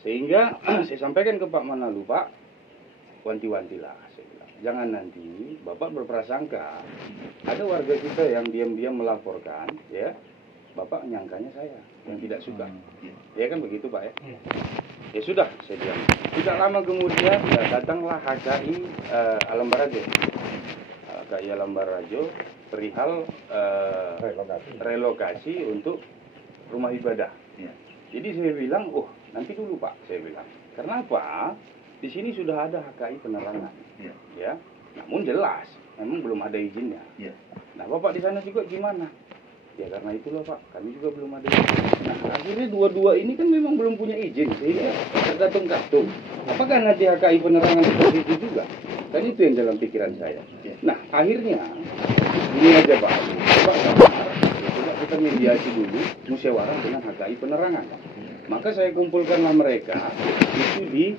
Sehingga saya sampaikan ke Pak Manalu, Pak, wanti-wantilah, saya bilang. Jangan nanti Bapak berprasangka ada warga kita yang diam-diam melaporkan, ya, Bapak nyangkanya saya yang tidak suka. Ya kan begitu, Pak, ya? Ya sudah, saya bilang. Tidak lama kemudian ya, datanglah HKI Alam Barajo. HKI Alam Barajo perihal relokasi untuk rumah ibadah. Jadi saya bilang, oh nanti dulu Pak, saya bilang. Karena apa? Di sini sudah ada HKI Penerangan. Ya. Namun jelas, memang belum ada izinnya. Nah Bapak di sana juga gimana? Ya karena itulah Pak, kami juga belum ada izin. Nah akhirnya dua-dua ini kan memang belum punya izin, sehingga tergantung-gantung. Apakah nanti HKI Penerangan seperti itu juga? Kan itu yang dalam pikiran saya. Nah akhirnya, ini aja Pak, coba kita mediasi dulu, musyawarah dengan HKI Penerangan. Maka saya kumpulkanlah mereka, itu di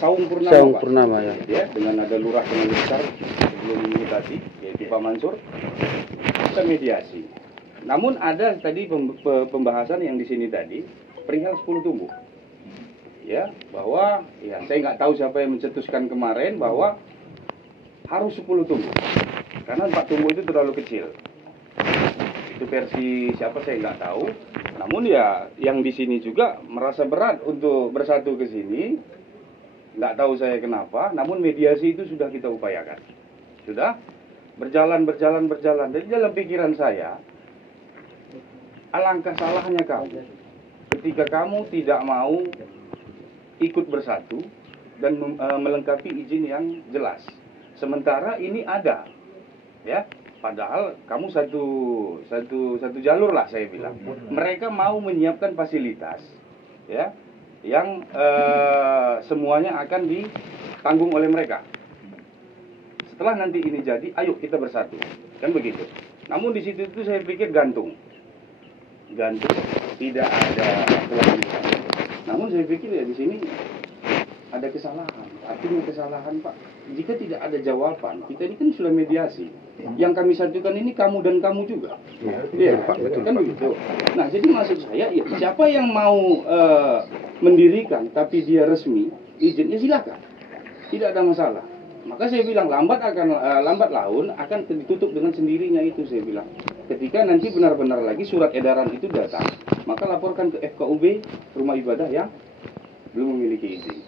Saung Purnama, Saung Pak. Purnama, ya. Ya, dengan ada lurah yang besar sebelum ini tadi, yaitu Pak Mansur, kita mediasi. Namun ada tadi pembahasan yang di sini tadi perihal 10 tumbuh. Ya, bahwa ya saya nggak tahu siapa yang mencetuskan kemarin bahwa harus 10 tumbuh. Karena 4 tumbuh itu terlalu kecil. Itu versi siapa saya nggak tahu. Namun ya yang di sini juga merasa berat untuk bersatu ke sini. Nggak tahu saya kenapa, namun mediasi itu sudah kita upayakan. Sudah berjalan. Jadi dalam pikiran saya, alangkah salahnya kamu ketika kamu tidak mau ikut bersatu dan melengkapi izin yang jelas. Sementara ini ada, ya. Padahal kamu satu jalur lah saya bilang. Mereka mau menyiapkan fasilitas, ya, yang semuanya akan ditanggung oleh mereka. Setelah nanti ini jadi, ayo kita bersatu, kan begitu. Namun di situ itu saya pikir gantung, tidak ada kelanjutan. Namun saya pikir ya di sini ada kesalahan. Artinya kesalahan Pak, jika tidak ada jawaban, kita ini kan sudah mediasi. Yang kami satukan ini kamu dan kamu juga. Iya Pak, betul kan begitu. Nah jadi maksud saya, ya, siapa yang mau mendirikan tapi dia resmi izin, ya silakan, tidak ada masalah. Maka saya bilang lambat laun akan ditutup dengan sendirinya itu saya bilang. Ketika nanti benar-benar lagi surat edaran itu datang, maka laporkan ke FKUB rumah ibadah yang belum memiliki izin.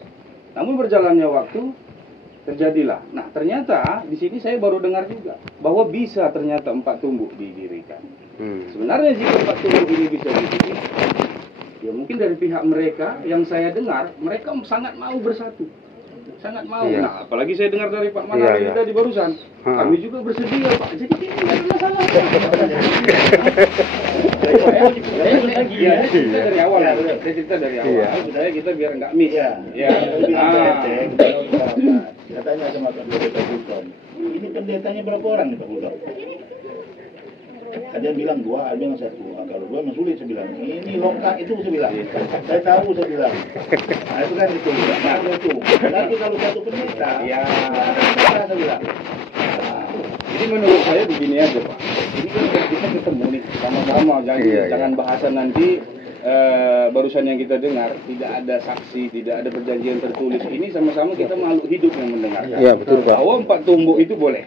Namun berjalannya waktu terjadilah. Nah ternyata di sini saya baru dengar juga bahwa bisa ternyata 4 tumbuh didirikan. Sebenarnya jika 4 tumbuh ini bisa didirikan, ya mungkin dari pihak mereka yang saya dengar mereka sangat mau bersatu. Sangat mau. Iya. Nah, apalagi saya dengar dari Pak Manalu tadi barusan. Kami juga bersedia, Pak. Jadi tidak ada masalah. Saya cerita dari awal. Supaya kita biar nggak miss. Ya. Saya tanya sama Pak Pendeta Bukom. Ini pendetanya berapa orang nih Pak Bukom? Ada yang bilang 2, ada yang 1. Kalau 2 memang sulit saya bilang. Ini longkang itu saya bilang. Saya tahu saya bilang. Nah itu kan itu. Nah itu. Nanti kalau 1 pendeta, ya saya bilang. Jadi menurut saya begini aja Pak. Ini kan kita ketemu nih sama-sama. Jadi jangan bahasan nanti barusan yang kita dengar tidak ada saksi, tidak ada perjanjian tertulis. Ini sama-sama kita makhluk hidup yang mendengarkan. Iya betul Pak. Bahwa 4 tumbuk itu boleh.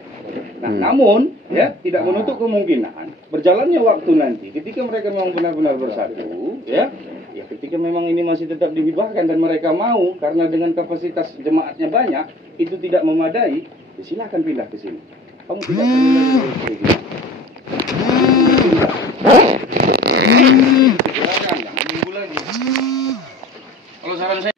Nah, namun ya tidak menutup kemungkinan berjalannya waktu nanti ketika mereka memang benar-benar bersatu, ya ketika memang ini masih tetap dihibahkan dan mereka mau karena dengan kapasitas jemaatnya banyak itu tidak memadai, ya silakan pindah ke sini. Kamu tidak perlu lagi kayak gitu. Silakan, jangan nunggu lagi. Kalau saran saya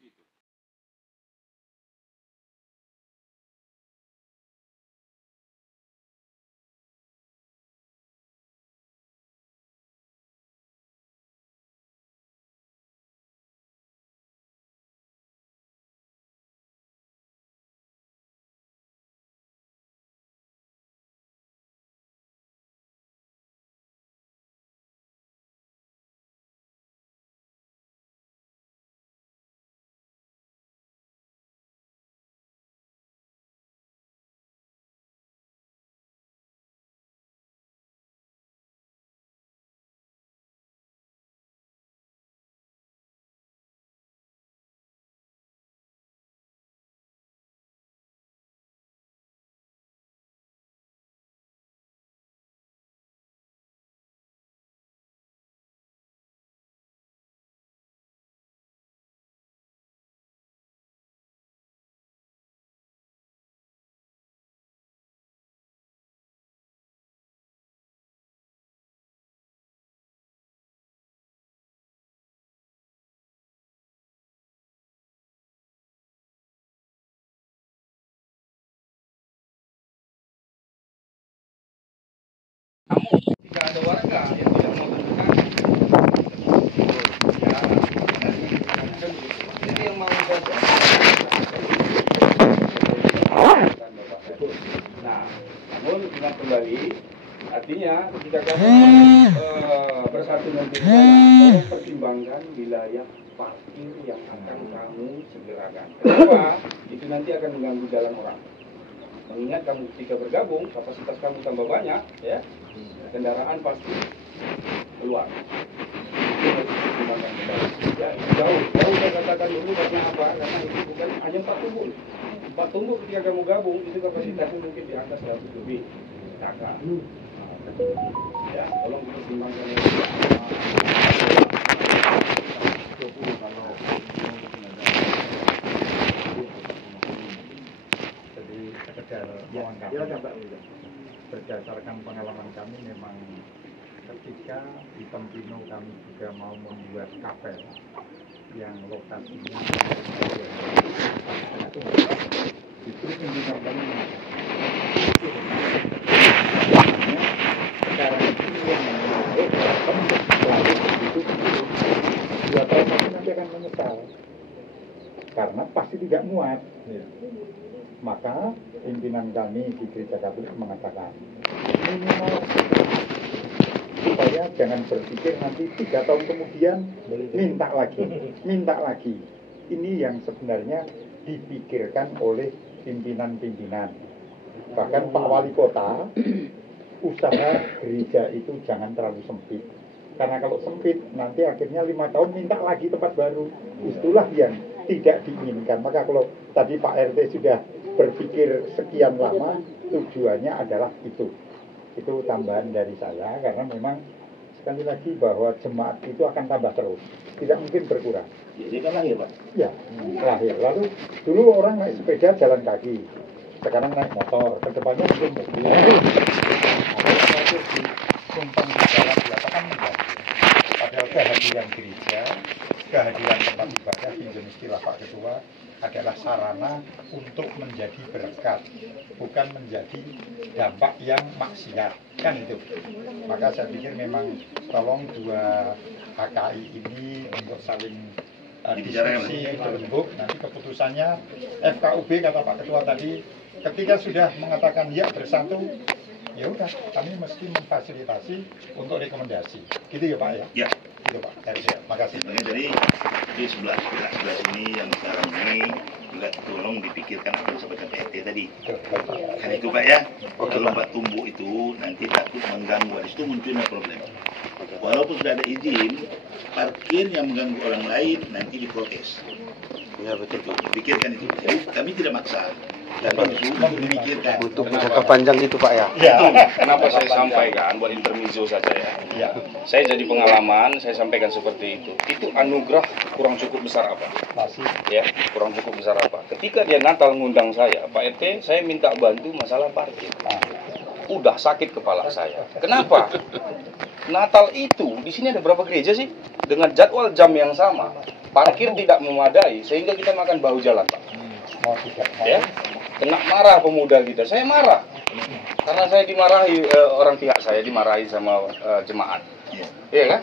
tidak ada warga yang tidak mau berkenan. Jadi yang mau Nah, namun ingat kembali, artinya ketika kamu bersatu nanti tolong pertimbangkan wilayah parkir yang akan kamu segerakan. Kenapa? Itu nanti akan mengganggu jalan orang. Mengingat kamu ketika bergabung, kapasitas kamu tambah banyak, ya, kendaraan pasti keluar. Ya, jauh saya katakan dulu karena apa? Karena itu bukan hanya 4 tumbuk. 4 tumbuk ketika kamu gabung, itu kapasitasnya mungkin di atas 100 lebih. Kakak. Ya, tolong dipertimbangkan ini. Berdasarkan pengalaman kami memang ketika di Tempino kami juga mau membuat kapel yang lokasinya justru pimpinan kami sekarang ini yang menarik itu 2 tahun lagi nanti akan menyesal karena pasti tidak muat. Maka pimpinan kami di Gereja Katolik mengatakan minimal supaya jangan berpikir nanti 3 tahun kemudian minta lagi. Ini yang sebenarnya dipikirkan oleh pimpinan-pimpinan. Bahkan Pak Wali Kota usaha gereja itu jangan terlalu sempit. Karena kalau sempit nanti akhirnya 5 tahun minta lagi tempat baru. Itulah yang tidak diinginkan. Maka kalau tadi Pak RT sudah berpikir sekian lama, tujuannya adalah itu tambahan dari saya karena memang sekali lagi bahwa jemaat itu akan tambah terus, tidak mungkin berkurang. Jadi kan lahir Pak? Ya, lahir. Lalu dulu orang naik sepeda jalan kaki, sekarang naik motor, kedepannya mungkin mobil. Ada sesuatu ditumpang di jalan diatakan menjadi. Padahal kehadiran gereja, kehadiran tempat ibadah, pinjam istilah Pak Ketua, adalah sarana untuk menjadi berkat, bukan menjadi dampak yang maksiat, kan itu. Maka saya pikir memang tolong 2 HKI ini untuk saling diskusi berembuk. Nanti keputusannya FKUB kata Pak Ketua tadi, ketika sudah mengatakan ya bersatu, ya udah kami mesti memfasilitasi untuk rekomendasi. Gitu ya Pak ya? Ya. Gitu Pak. Makasih. Jadi di sebelah sini yang sekarang ini juga tolong dipikirkan apa yang disampaikan PRT tadi. Kan itu Pak ya. Kalau Pak tumbuh itu nanti takut mengganggu, di situ munculnya problem. Walaupun sudah ada izin, parkir yang mengganggu orang lain nanti diprotes. Ya betul. Pikirkan itu. Jadi kami tidak maksa. Tapi untuk dimikirkan. Untuk jangka panjang itu Pak ya. Itu kenapa saya sampaikan buat intermezzo saja ya. Saya jadi pengalaman, saya sampaikan seperti itu. Itu anugerah kurang cukup besar apa? Ya, kurang cukup besar apa? Ketika dia Natal ngundang saya, Pak RT, saya minta bantu masalah parkir. Udah sakit kepala saya. Kenapa? Natal itu di sini ada berapa gereja sih? Dengan jadwal jam yang sama, parkir tidak memadai sehingga kita makan bahu jalan, Pak. Ya, kena marah pemuda kita. Saya marah karena saya dimarahi orang pihak saya dimarahi sama jemaat. Iya kan?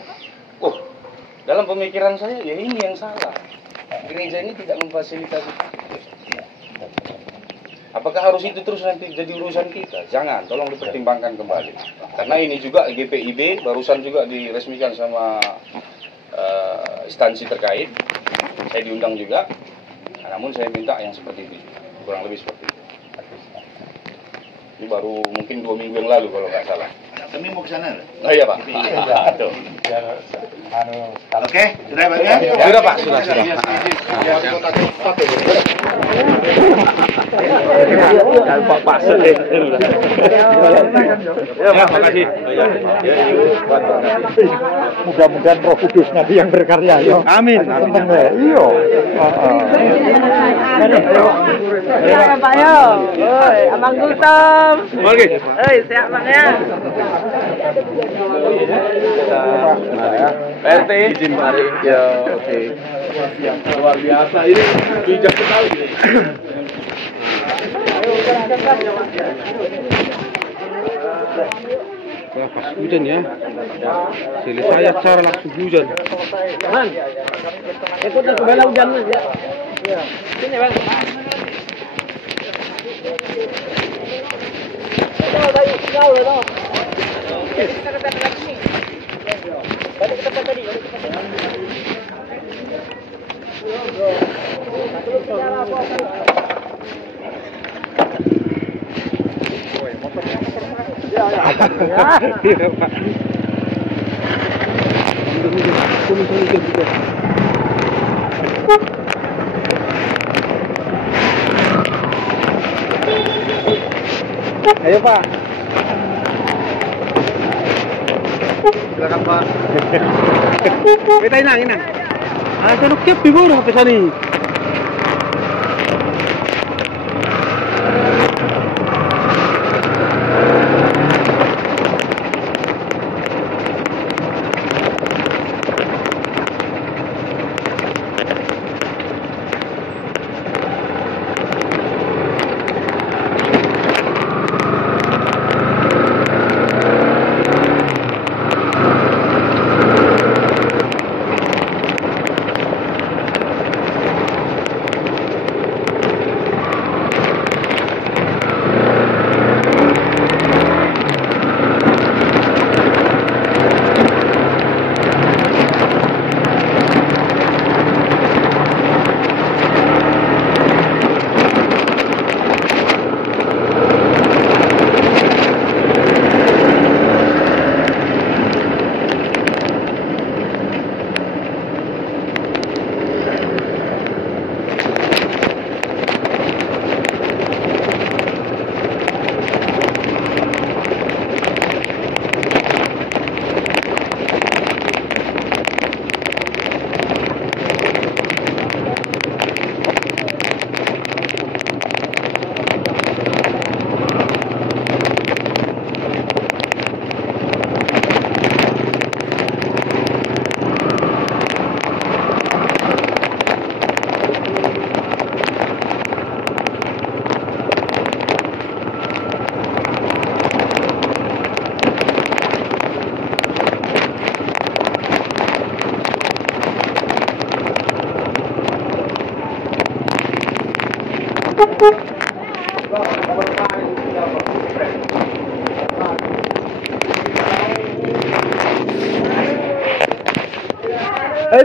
Dalam pemikiran saya ya ini yang salah. Gereja ini tidak memfasilitasi. Apakah harus itu terus nanti jadi urusan kita? Jangan, tolong dipertimbangkan kembali. Karena ini juga GPIB barusan juga diresmikan sama instansi terkait. Saya diundang juga. Namun saya minta yang seperti itu, kurang lebih seperti itu. Ini baru mungkin 2 minggu yang lalu kalau nggak salah. Kami mau ke sana. Oh iya Pak. Oke, sudah Pak ya? Sudah Pak, sudah. Pak Sedih. Ya, makasih. Mudah-mudahan Roh Kudus nanti yang berkarya. Yo. Amin. Iya. Ya Pak yo. Oi, Amang Gultom. Oke. Oi, siap Bang ya. PRT izin mari. Ya, oke. Luar biasa ini bijak sekali. Wah, pas hujan ya. Selesai acara langsung hujan. Man, ikut ke bala hujan ya. Sini Bang. Jauh loh. Kita ke tempat sini. Balik ke tempat tadi. Ayo Pak. Silakan Pak. Kita inang. Ada nukep di bawah habis ini.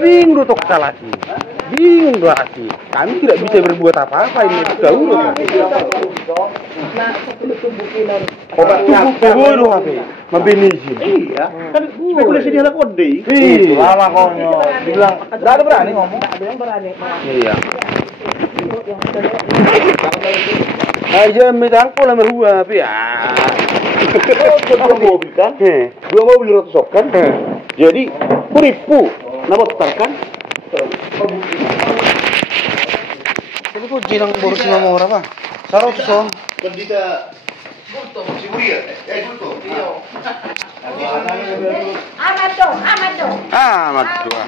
bingung doh kita lagi. Bingung doh lagi. Kami tidak bisa berbuat apa-apa ini sudah urut. Nah, sebelum tumbukinan. Obat tubuh doh HP. Membenizin. Iya, kan spekulasi dia lah kode. Iya. Lama konyol. Dibilang nggak ada berani ngomong. Nggak ada yang berani. Iya. Yang ada Aja mitang pola merua tapi ya. Dua mobil kan? Dua mobil ratusan kan? Jadi puripu, nama tetarkan? Tapi kok jilang boros nama orang apa? Sarot son. Pendita si Buria, Gurto. Amat dong. Amat dua.